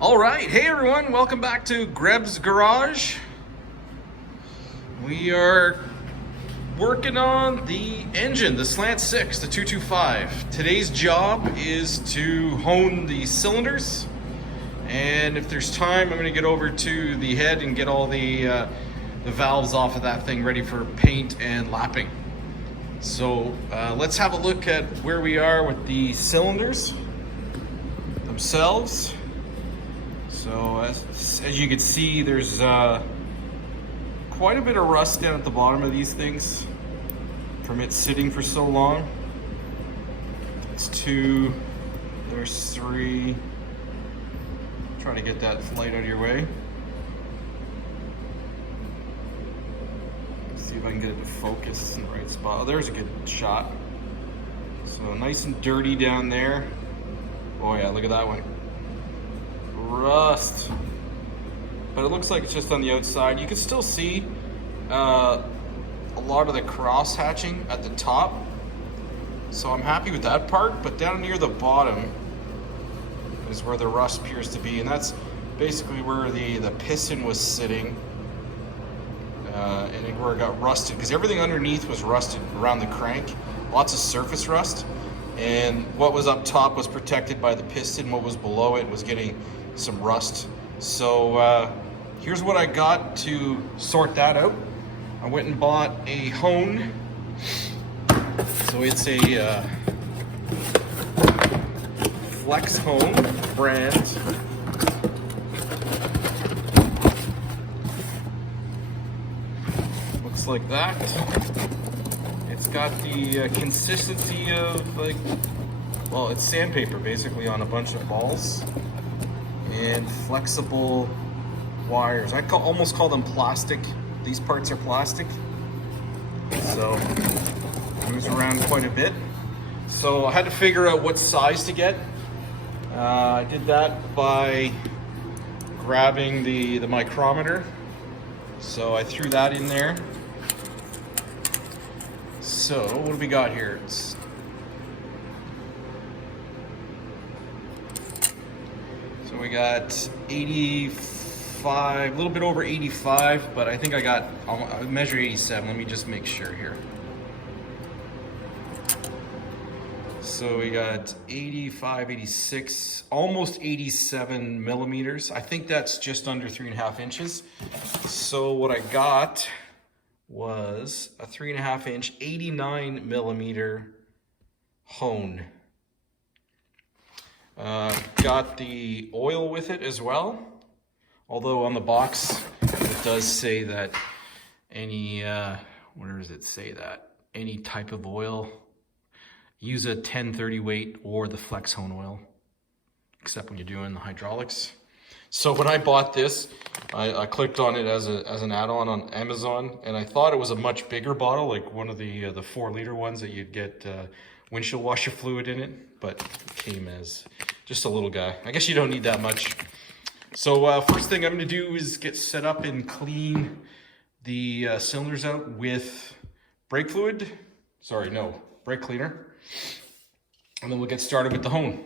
All right, hey everyone, welcome back to Greb's Garage. We are working on the engine, the Slant Six, the 225. Today's job is to hone the cylinders, and if there's time, I'm going to get over to the head and get all the valves off of that thing ready for paint and lapping. So let's have a look at where we are with the cylinders themselves. So as you can see, there's quite a bit of rust down at the bottom of these things from it sitting for so long. That's 2, there's 3. Try to get that light out of your way. Let's see if I can get it to focus in the right spot. Oh, there's a good shot. So nice and dirty down there. Oh yeah, look at that one. Rust, but it looks like it's just on the outside. You can still see a lot of the cross hatching at the top, so I'm happy with that part. But down near the bottom is where the rust appears to be, and that's basically where the piston was sitting, and where it got rusted, because everything underneath was rusted around the crank. Lots of surface rust, and what was up top was protected by the piston. What was below it was getting some rust. So here's what I got to sort that out. I went and bought a hone. So it's a Flex hone brand. Looks like that. It's got the consistency of, like, well, it's sandpaper basically on a bunch of balls. And flexible wires. I almost call them plastic. These parts are plastic. So it moves around quite a bit. So I had to figure out what size to get. I did that by grabbing the micrometer. So I threw that in there. So what do we got here? So we got 85, a little bit over 85, but I think I measured 87. Let me just make sure here. So we got 85, 86, almost 87 millimeters. I think that's just under 3.5 inches. So what I got was a 3.5 inch, 89 millimeter hone. Got the oil with it as well, although on the box it does say that any, where does it say that? Any type of oil, use a 1030 weight or the Flex hone oil, except when you're doing the hydraulics. So when I bought this, I clicked on it as an add-on on Amazon, and I thought it was a much bigger bottle, like one of the 4-liter ones that you'd get windshield washer fluid in it, but it came as just a little guy. I guess you don't need that much. So first thing I'm going to do is get set up and clean the cylinders out with brake fluid. Sorry, no, brake cleaner. And then we'll get started with the hone.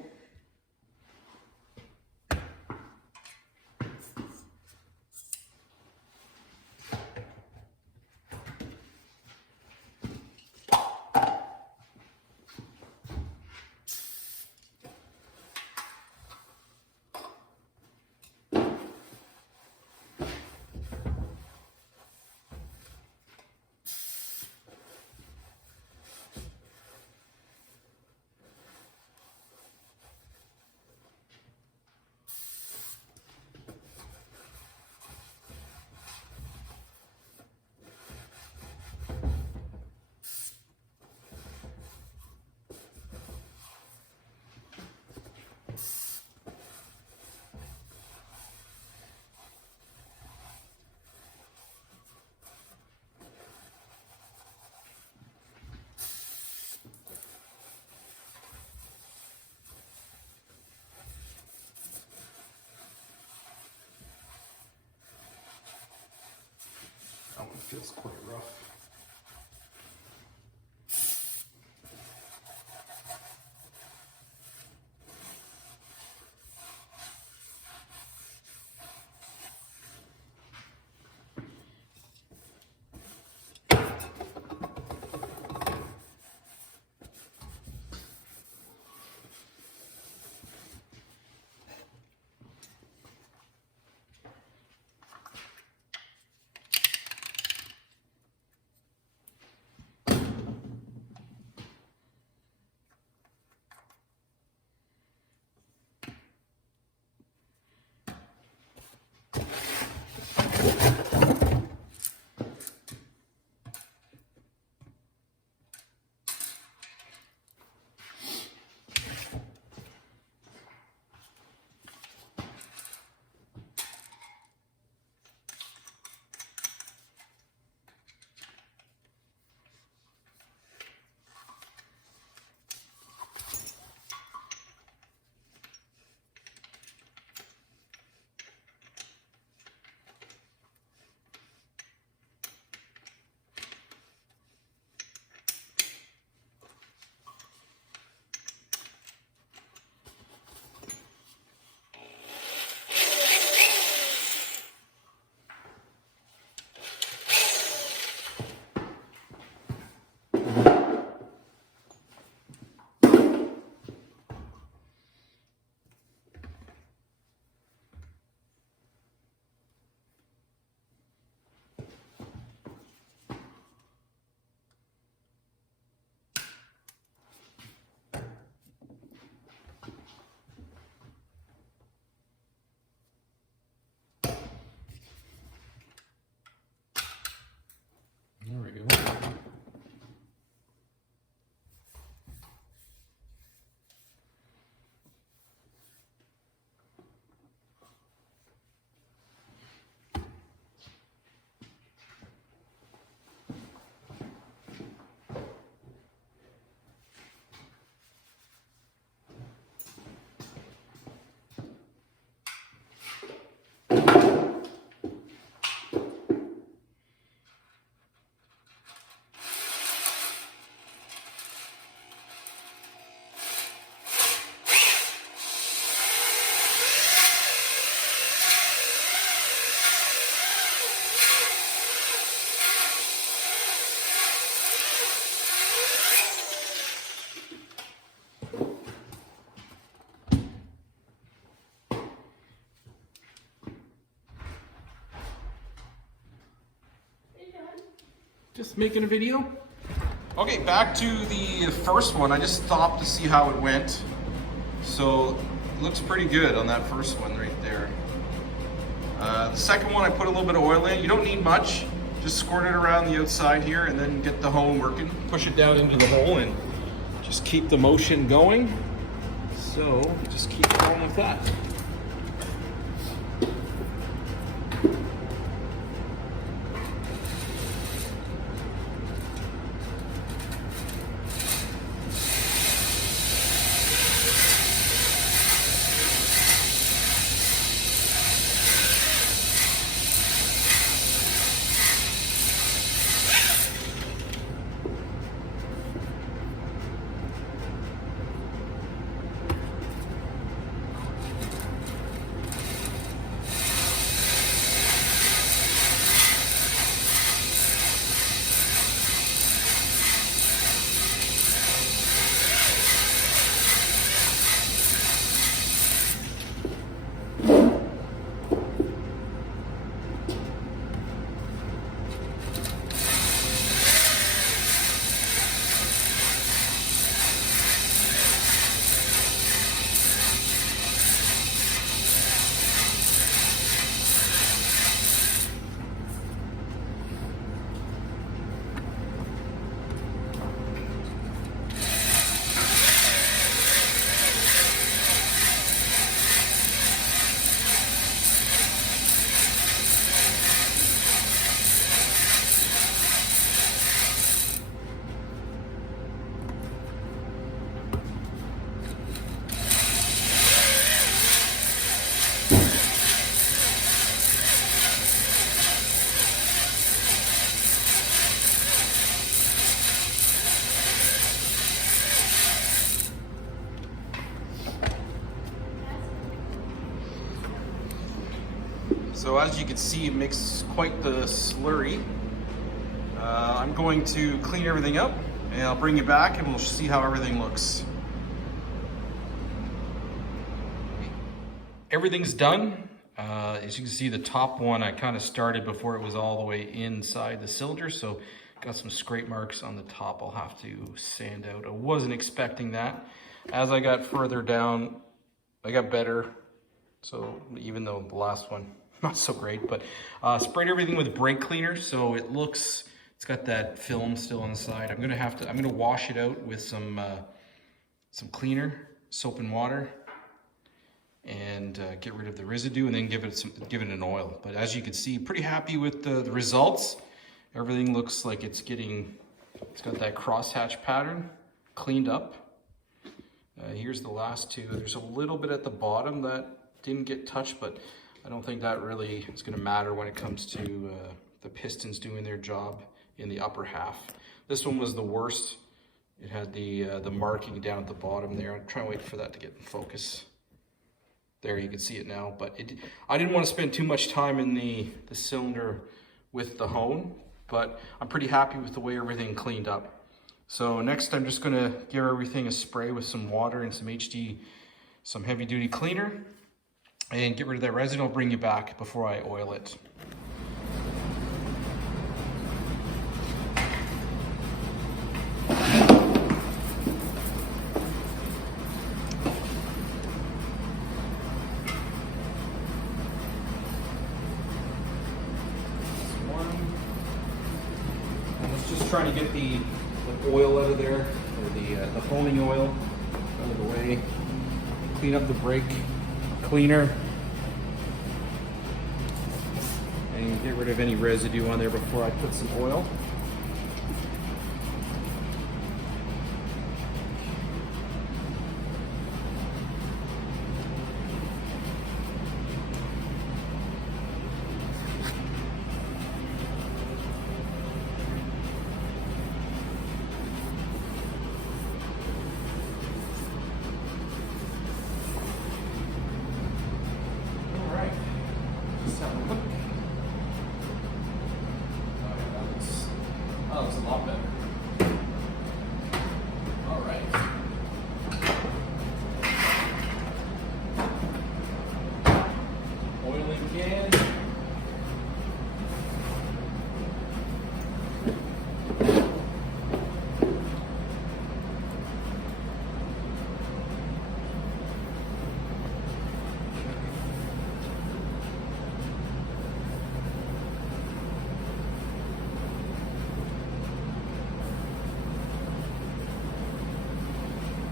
That one feels quite rough. just making a video. Okay, back to the first one. I just stopped to see how it went. So it looks pretty good on that first one right there. The second one, I put a little bit of oil in. You don't need much. Just squirt it around the outside here and then get the hone working. Push it down into the hole and just keep the motion going. So just keep going with that. So as you can see, it makes quite the slurry. I'm going to clean everything up and I'll bring you back and we'll see how everything looks. Everything's done. As you can see, the top one I kind of started before it was all the way inside the cylinder, so got some scrape marks on the top I'll have to sand out. I wasn't expecting that. As I got further down, I got better. So even though the last one, not so great, but sprayed everything with brake cleaner, so it looks, it's got that film still inside. I'm gonna wash it out with some cleaner, soap and water, and get rid of the residue, and then give it an oil. But as you can see, pretty happy with the results. Everything looks like it's got that crosshatch pattern cleaned up. Here's the last two. There's a little bit at the bottom that didn't get touched, but I don't think that really is going to matter when it comes to the pistons doing their job in the upper half. This one was the worst. It had the marking down at the bottom there. I'm trying to wait for that to get in focus. There, you can see it now, but I didn't want to spend too much time in the cylinder with the hone, but I'm pretty happy with the way everything cleaned up. So next I'm just going to give everything a spray with some water and some heavy duty cleaner, and get rid of that resin. I'll bring you back before I oil it. Just trying to get the oil out of there, or the honing oil out of the way. Clean up the brake cleaner and get rid of any residue on there before I put some oil.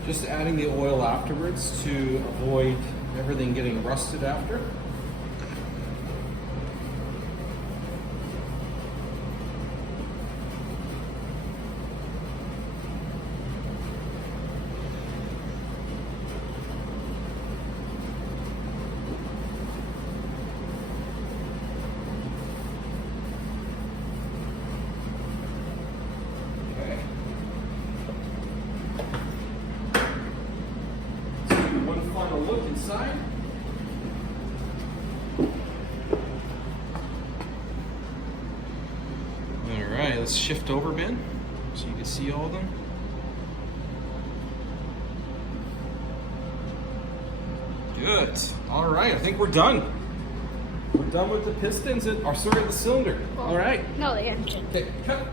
Just adding the oil afterwards to avoid everything getting rusted after. Look inside. All right, let's shift over, Ben, so you can see all of them. Good. All right, I think we're done. We're done with the pistons and, or sorry, the cylinder. All right. No, the engine. Okay, cut.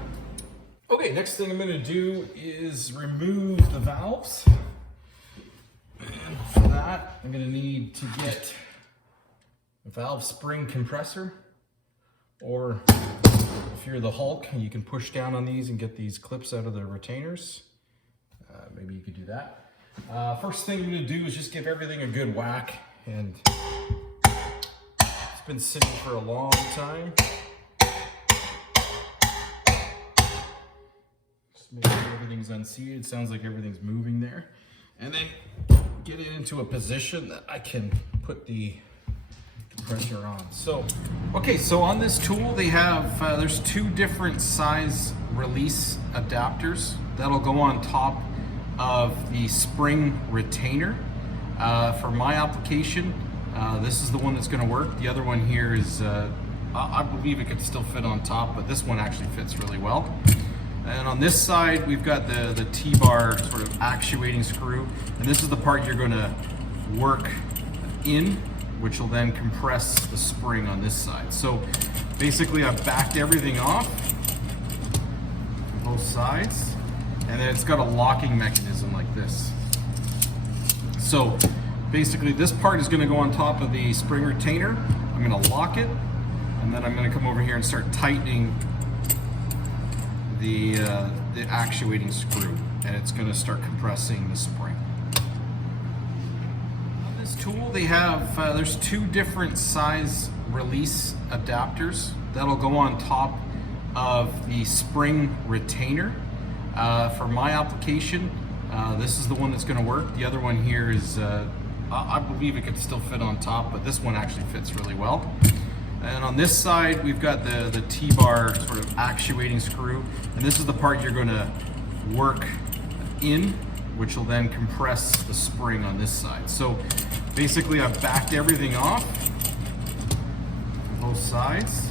Okay, next thing I'm going to do is remove the valves. And for that, I'm going to need to get a valve spring compressor, or if you're the Hulk, you can push down on these and get these clips out of the retainers. Maybe you could do that. First thing I'm going to do is just give everything a good whack, and it's been sitting for a long time. Just make sure everything's unseated. It sounds like everything's moving there. And then get it into a position that I can put the compressor on. So, okay, so on this tool they have, there's two different size release adapters that'll go on top of the spring retainer. For my application, this is the one that's gonna work. The other one here is, I believe it could still fit on top, but this one actually fits really well. And on this side, we've got the T-bar sort of actuating screw. And this is the part you're gonna work in, which will then compress the spring on this side. So basically I've backed everything off both sides, and then it's got a locking mechanism like this. So basically this part is gonna go on top of the spring retainer. I'm gonna lock it, and then I'm gonna come over here and start tightening the actuating screw, and it's going to start compressing the spring. On this tool they have, there's two different size release adapters that'll go on top of the spring retainer. For my application, this is the one that's going to work. The other one here is, I believe it could still fit on top, but this one actually fits really well. And on this side, we've got the T-bar sort of actuating screw. And this is the part you're gonna work in, which will then compress the spring on this side. So basically I've backed everything off both sides,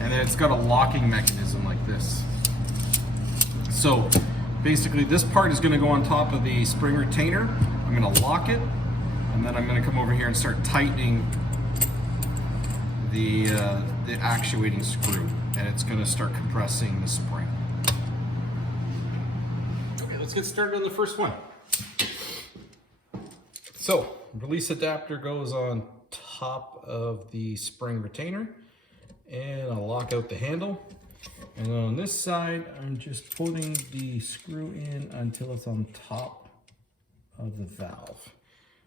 and then it's got a locking mechanism like this. So basically this part is gonna go on top of the spring retainer. I'm gonna lock it, and then I'm gonna come over here and start tightening the actuating screw, and it's going to start compressing the spring. Okay, let's get started on the first one. So, release adapter goes on top of the spring retainer, and I'll lock out the handle. And on this side, I'm just putting the screw in until it's on top of the valve.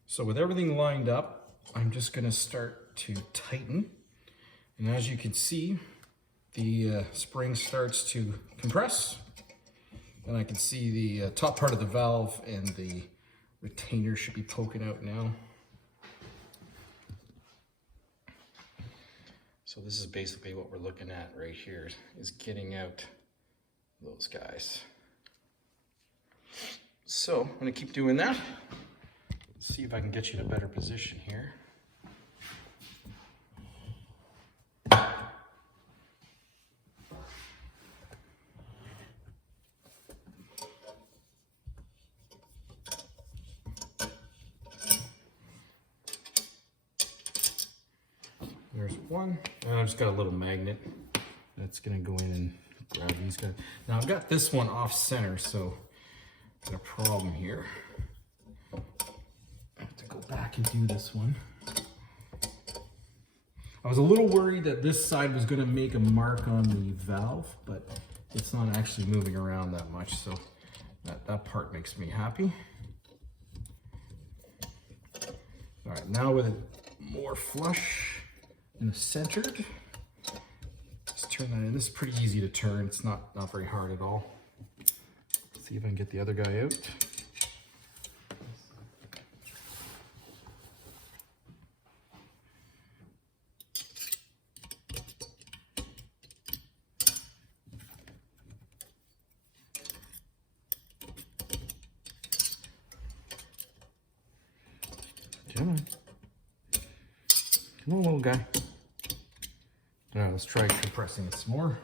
So with everything lined up, I'm just going to start to tighten. And as you can see, the spring starts to compress, and I can see the top part of the valve and the retainer should be poking out now. So this is basically what we're looking at right here, is getting out those guys. So I'm going to keep doing that. Let's see if I can get you in a better position here. There's one, and I've just got a little magnet that's gonna go in and grab these guys. Now I've got this one off center, so I've got a problem here. I have to go back and do this one. I was a little worried that this side was gonna make a mark on the valve, but it's not actually moving around that much, so that part makes me happy. All right, now with it more flush and centered, just turn that in. This is pretty easy to turn. It's not very hard at all. Let's see if I can get the other guy out. Come on. Come on, little guy. All right, let's try compressing this more.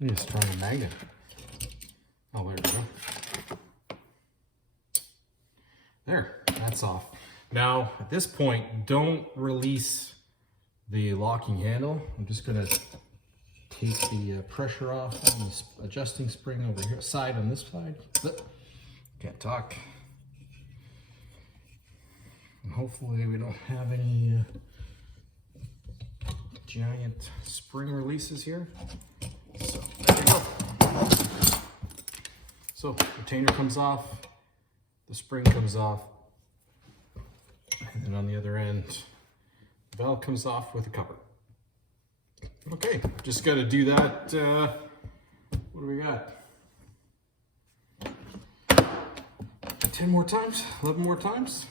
Need a stronger magnet. Oh, there we go. There, that's off. Now, at this point, don't release the locking handle. I'm just gonna take the pressure off on this adjusting spring over here, on this side. Can't talk. And hopefully we don't have any giant spring releases here. So, there we go. So, the retainer comes off, the spring comes off, and then on the other end, the valve comes off with a cover. Okay, just got to do that. What do we got? 10 more times, 11 more times.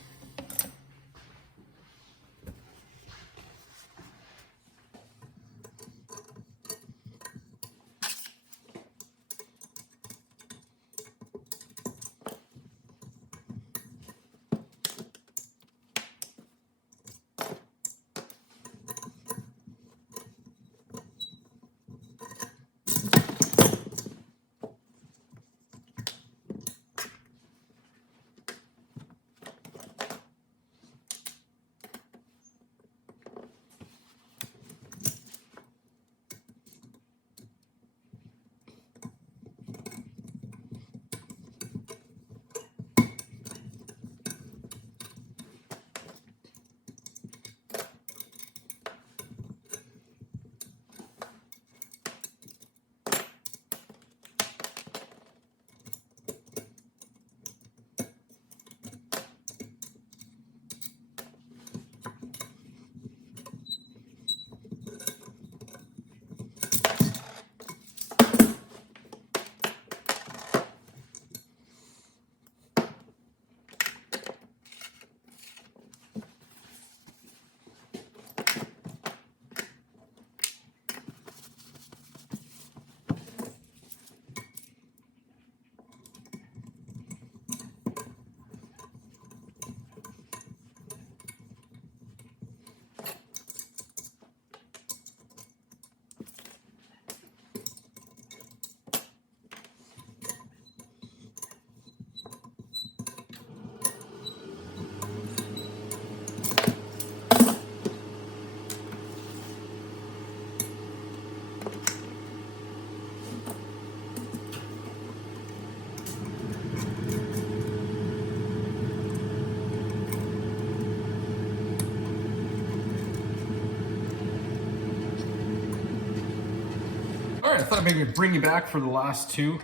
All right, I thought maybe I'd bring you back for the last two.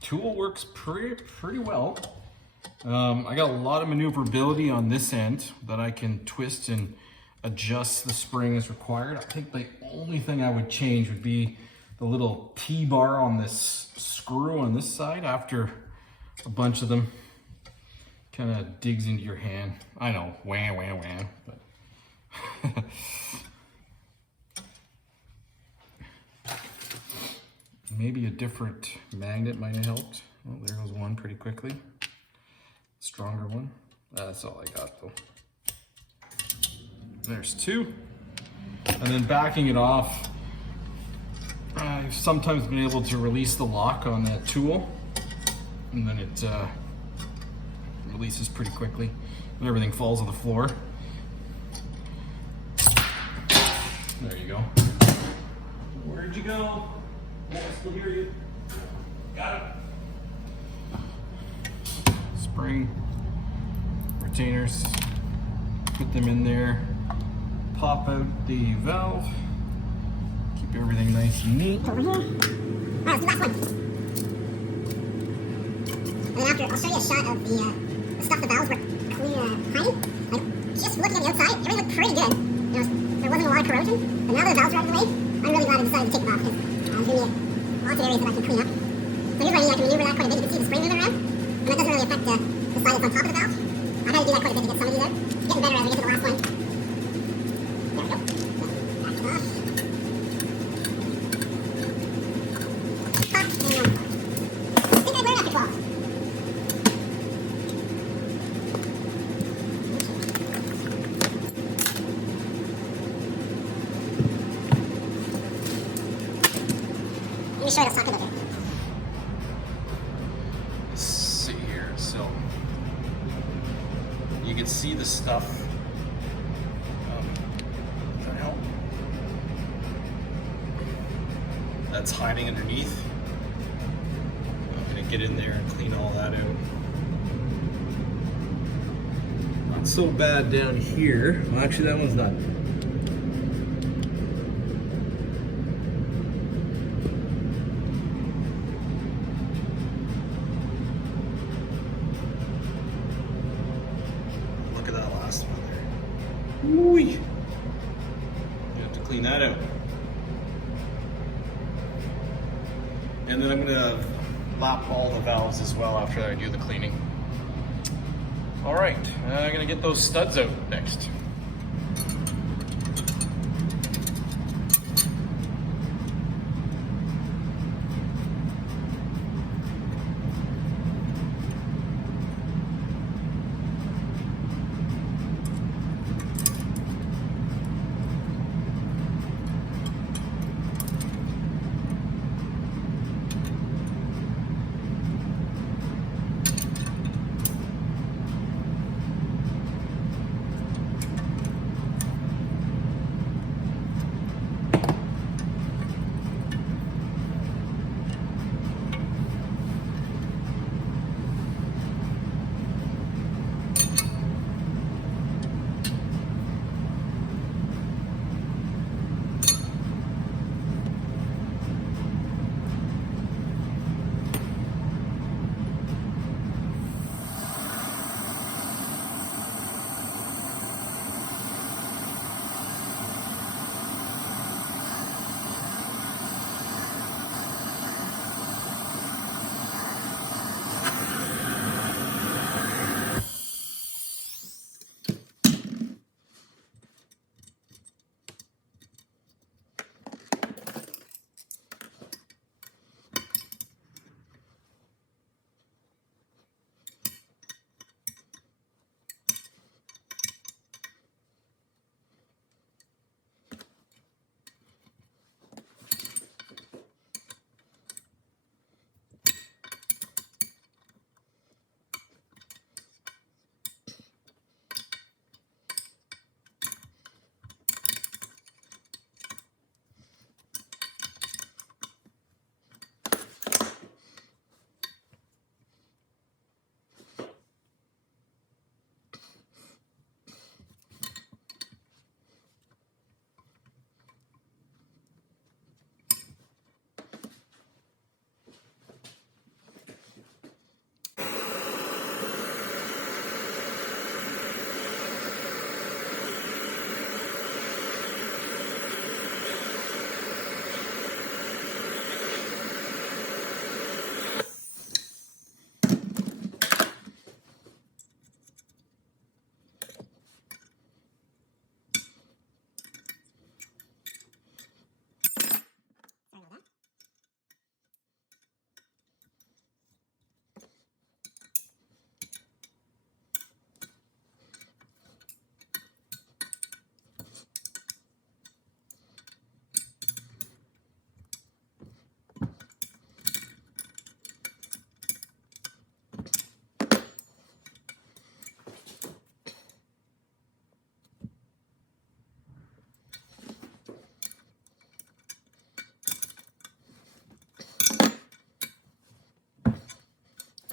Tool works pretty well. I got a lot of maneuverability on this end that I can twist and adjust the spring as required. I think the only thing I would change would be the little T-bar on this screw on this side. After a bunch of them kind of digs into your hand. I know, wah, but maybe a different magnet might have helped. Oh, there goes one pretty quickly. Stronger one. That's all I got though. There's two. And then backing it off, I've sometimes been able to release the lock on that tool, and then it releases pretty quickly and everything falls on the floor. There you go. Where'd you go? I still hear you. Got it. Spring retainers, put them in there, pop out the valve, keep everything nice and neat. Over here. Alright, let's do the last one. And then after, I'll show you a shot of the stuff the valves were hiding. Like, just looking at the outside, everything looked pretty good. There wasn't a lot of corrosion, but now that the valves are out of the way, I'm really glad I decided to take them off because there's going to be lots of areas that I can clean up. So here's where I can maneuver that quite a bit. You can see the spring moving around, and that doesn't really affect the side that's on top of the valve. I've had to do that quite a bit to get some of these out. It's getting better as we get to the last one. There we go. Back it off. Pop, and I think I learned after 12. Let me show you the socket of it. Let's see here. So you can see the stuff. Does that help? That's hiding underneath. I'm gonna get in there and clean all that out. Not so bad down here. Well, actually, that one's done. Look at that last one there. Whee! You have to clean that out. And then I'm gonna lap all the valves as well after I do the cleaning. All right, I'm gonna get those studs out next.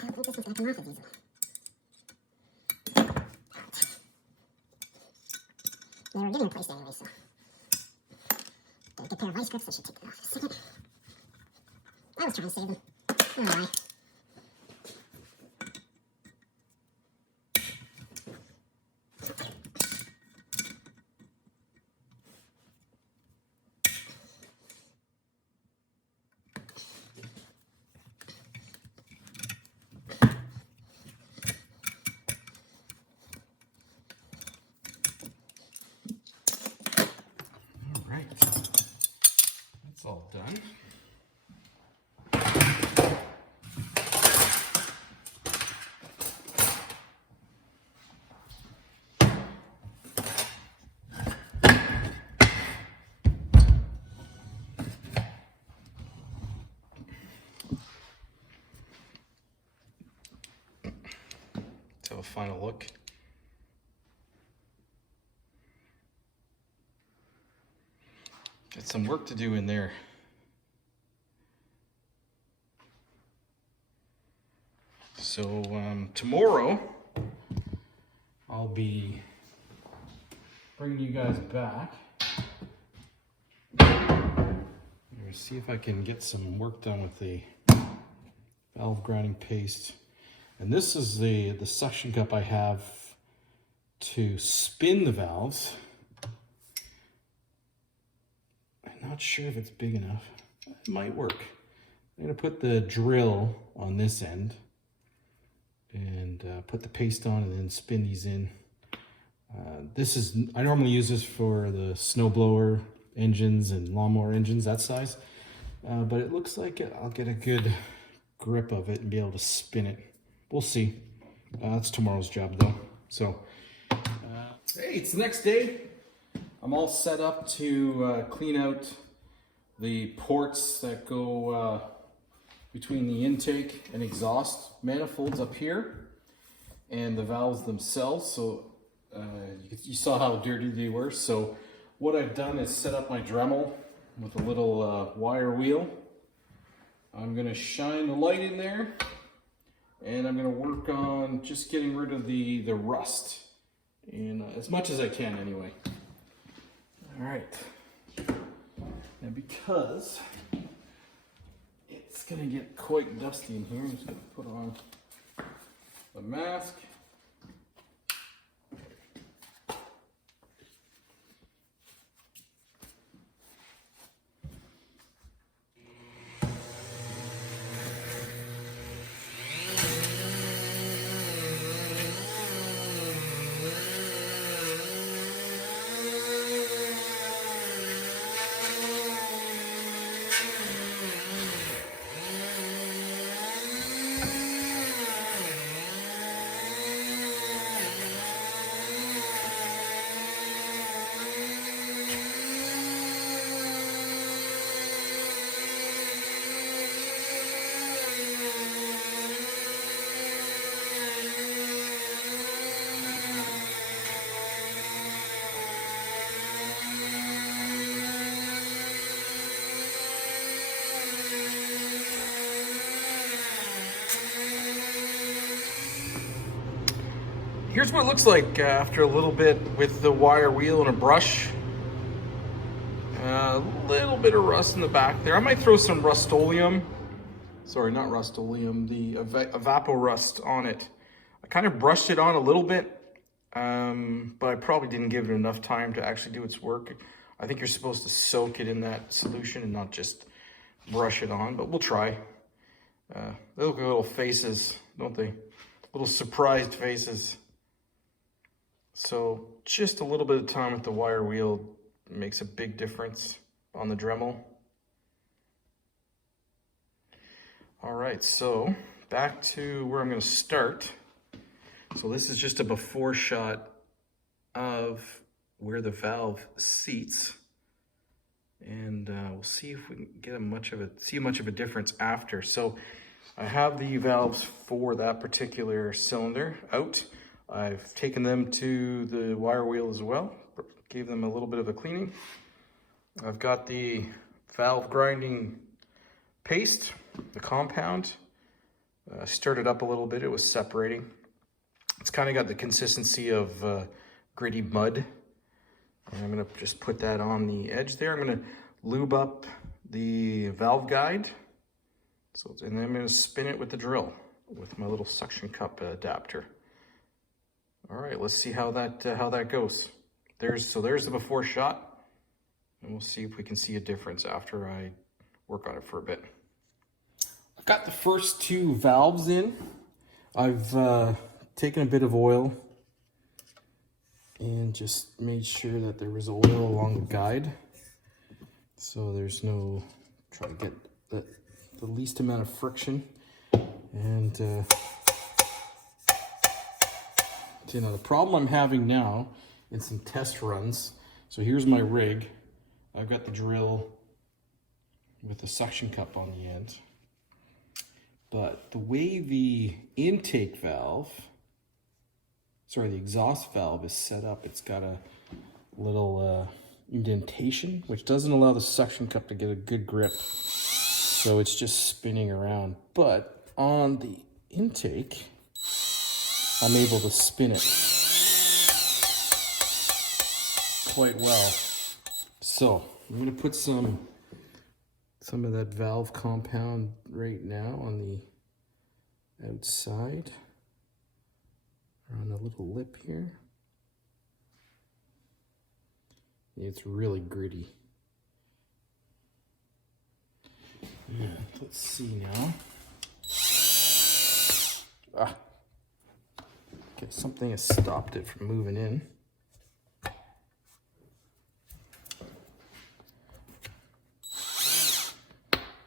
I don't think this one's going to come off as easily. pair of vice grips. I should take that off in a second. I was trying to save them. I don't know why. That's all done. Let's have a final look. Got some work to do in there. So tomorrow I'll be bringing you guys back. I'm gonna see if I can get some work done with the valve grinding paste. And this is the suction cup I have to spin the valves. I'm not sure if it's big enough. It might work. I'm gonna put the drill on this end and put the paste on and then spin these in. I normally use this for the snowblower engines and lawnmower engines, that size. But it looks like I'll get a good grip of it and be able to spin it. We'll see. That's tomorrow's job though. So, hey, it's the next day. I'm all set up to clean out the ports that go between the intake and exhaust manifolds up here and the valves themselves. So you saw how dirty they were. So what I've done is set up my Dremel with a little wire wheel. I'm gonna shine the light in there and I'm gonna work on just getting rid of the rust, and as much as I can anyway. All right, and because it's gonna get quite dusty in here, I'm just gonna put on the mask. Here's what it looks like after a little bit with the wire wheel and a brush. A little bit of rust in the back there. I might throw some Rust-Oleum. Sorry, not Rust-Oleum, the Evapo-Rust on it. I kind of brushed it on a little bit, but I probably didn't give it enough time to actually do its work. I think you're supposed to soak it in that solution and not just brush it on, but we'll try. They look like little faces, don't they? Little surprised faces. So just a little bit of time with the wire wheel makes a big difference on the Dremel. All right, so back to where I'm going to start. So this is just a before shot of where the valve seats, and we'll see if we can get much of a difference after. So I have the valves for that particular cylinder out. I've taken them to the wire wheel as well, gave them a little bit of a cleaning. I've got the valve grinding paste, the compound, stirred it up a little bit. It was separating. It's kind of got the consistency of gritty mud. And I'm gonna just put that on the edge there. I'm gonna lube up the valve guide. So, and then I'm going to spin it with the drill with my little suction cup adapter. All right, let's see how that goes. There's the before shot, and we'll see if we can see a difference after I work on it for a bit. I've got the first two valves in. I've taken a bit of oil and just made sure that there was oil along the guide, so there's no, try to get the least amount of friction. And you know, the problem I'm having now in some test runs, so here's my rig. I've got the drill with the suction cup on the end, but the way the intake valve, sorry, the exhaust valve is set up, it's got a little indentation, which doesn't allow the suction cup to get a good grip. So it's just spinning around. But on the intake, I'm able to spin it quite well. So I'm going to put some of that valve compound right now on the outside, or on the little lip here. It's really gritty. Yeah, let's see now. Okay, something has stopped it from moving in.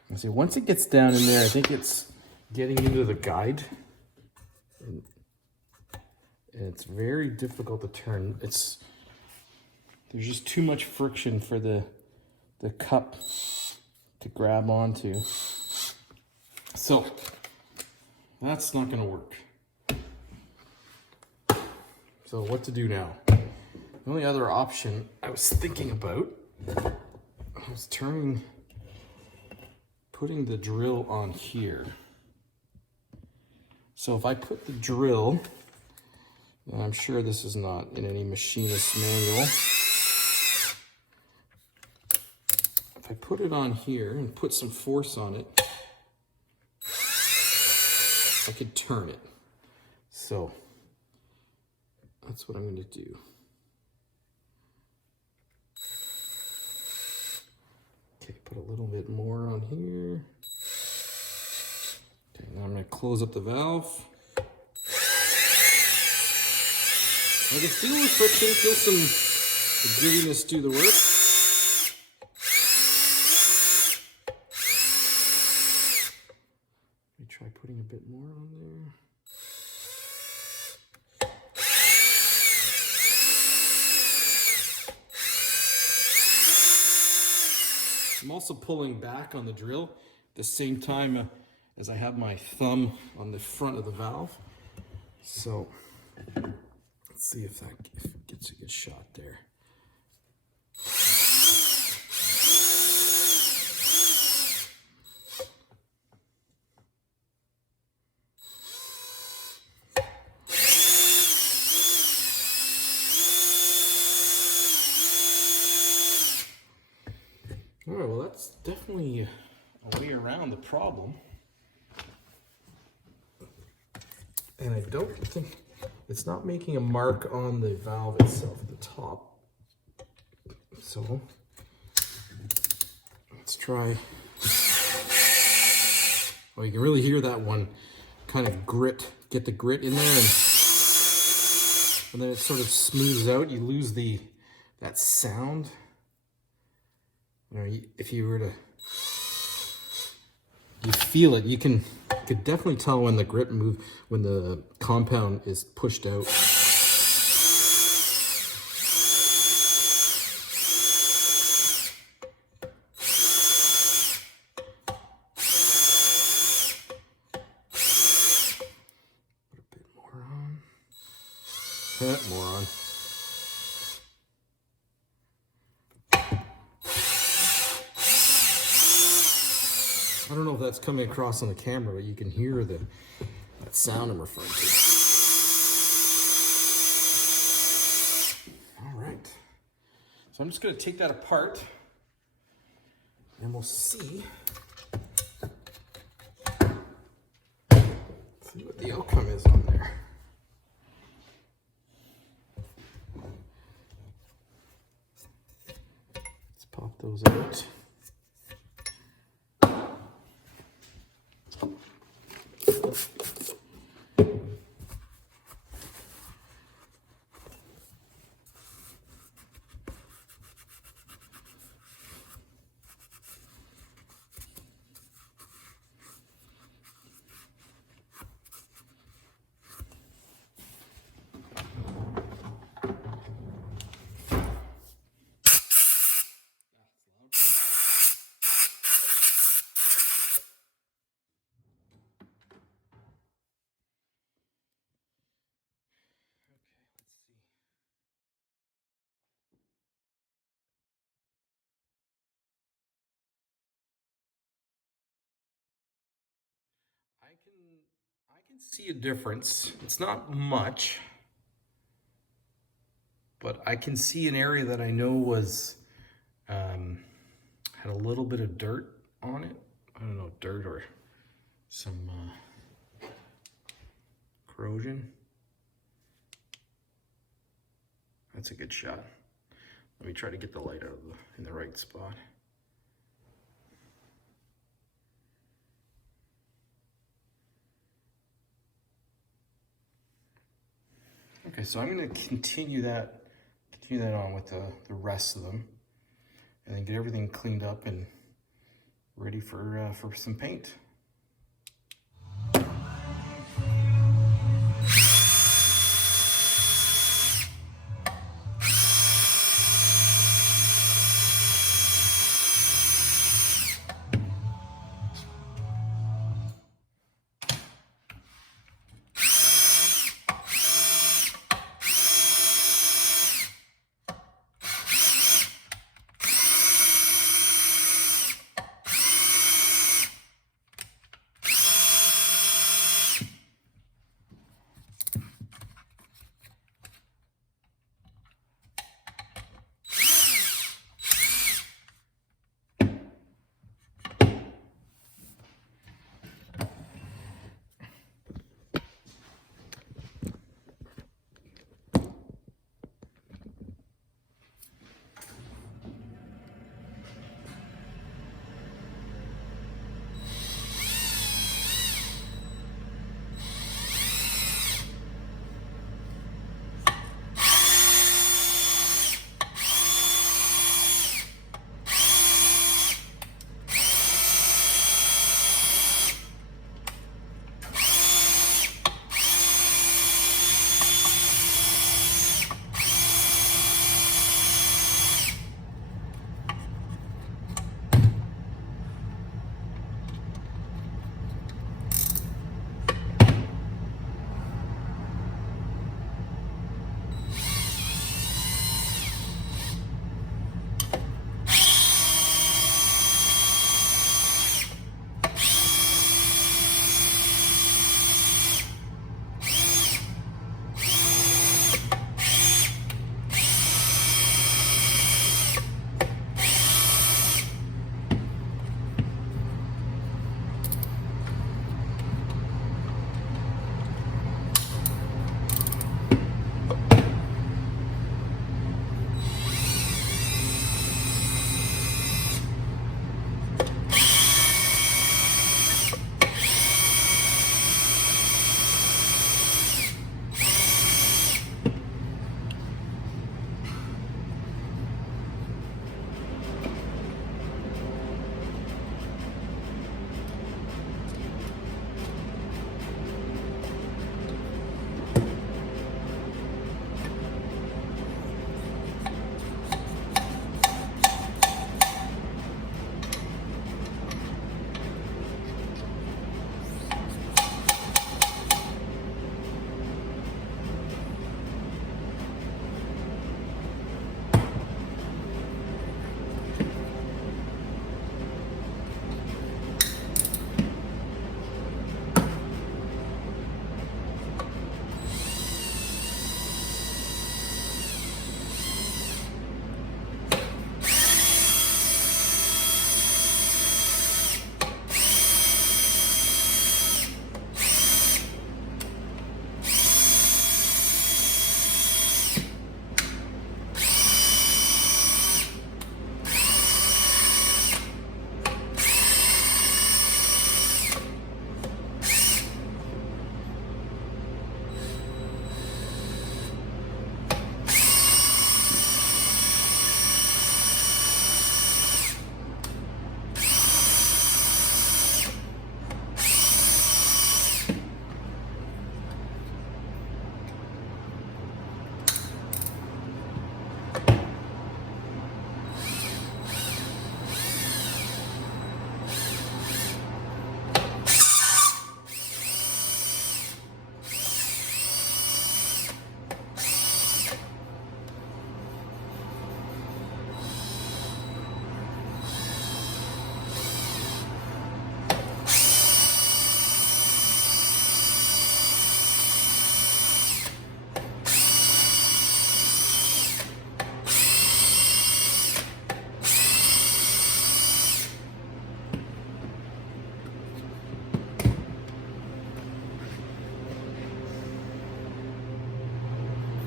And see, once it gets down in there, I think it's getting into the guide. And it's very difficult to turn. There's just too much friction for the cup to grab onto. So that's not going to work. So what to do now? The only other option I was thinking about was putting the drill on here. So if I put the drill, and I'm sure this is not in any machinist manual, if I put it on here and put some force on it, I could turn it. So that's what I'm going to do. Okay, put a little bit more on here. Okay, now I'm going to close up the valve. I can feel the friction, feel some grittiness do the work. Let me try putting a bit more on there. I'm also pulling back on the drill at the same time as I have my thumb on the front of the valve. So let's see if it gets a good shot there. All right, well, that's definitely a way around the problem. And I don't think, it's not making a mark on the valve itself at the top. So let's try. Oh, you can really hear that one kind of get the grit in there, and then it sort of smooths out. You lose that sound. You know, if you were to, you feel it. You could definitely tell when the grit when the compound is pushed out. Put a bit more on. More on. I don't know if that's coming across on the camera, but you can hear that sound I'm referring to. All right. So I'm just going to take that apart and we'll see what the outcome is on there. Let's pop those out. I can see a difference. It's not much, but I can see an area that I know was had a little bit of dirt on it. I don't know, dirt or some corrosion. That's a good shot. Let me try to get the light out in the right spot. Okay, so I'm going to continue that on with the rest of them, and then get everything cleaned up and ready for some paint.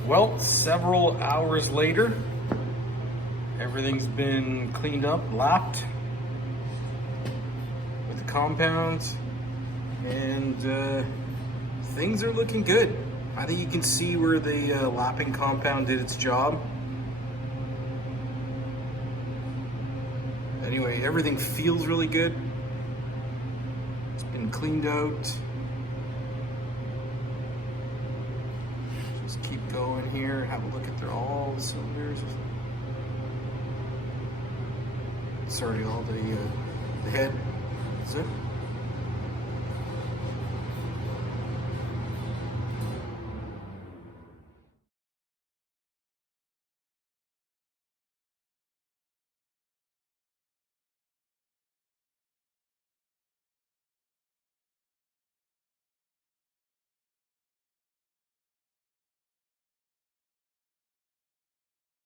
Well, several hours later, everything's been cleaned up, lapped with the compounds, and things are looking good. I think you can see where the lapping compound did its job. Anyway, everything feels really good. It's been cleaned out. Just keep going here, have a look at all the cylinders. Sorry, all the head. That's it.